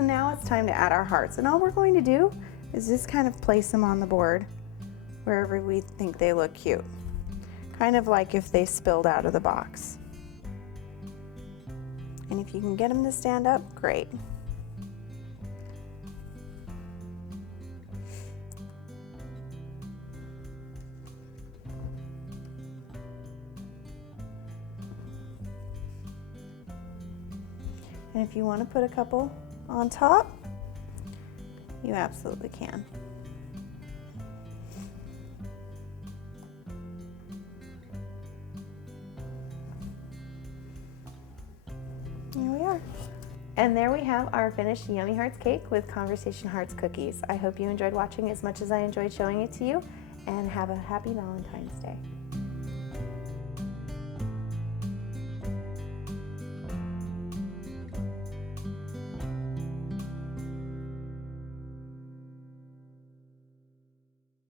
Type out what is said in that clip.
So now it's time to add our hearts. And all we're going to do is just kind of place them on the board wherever we think they look cute. Kind of like if they spilled out of the box. And if you can get them to stand up, great. And if you want to put a couple on top, you absolutely can. Here we are. And there we have our finished Yummy Hearts cake with Conversation Hearts cookies. I hope you enjoyed watching as much as I enjoyed showing it to you, and have a happy Valentine's Day.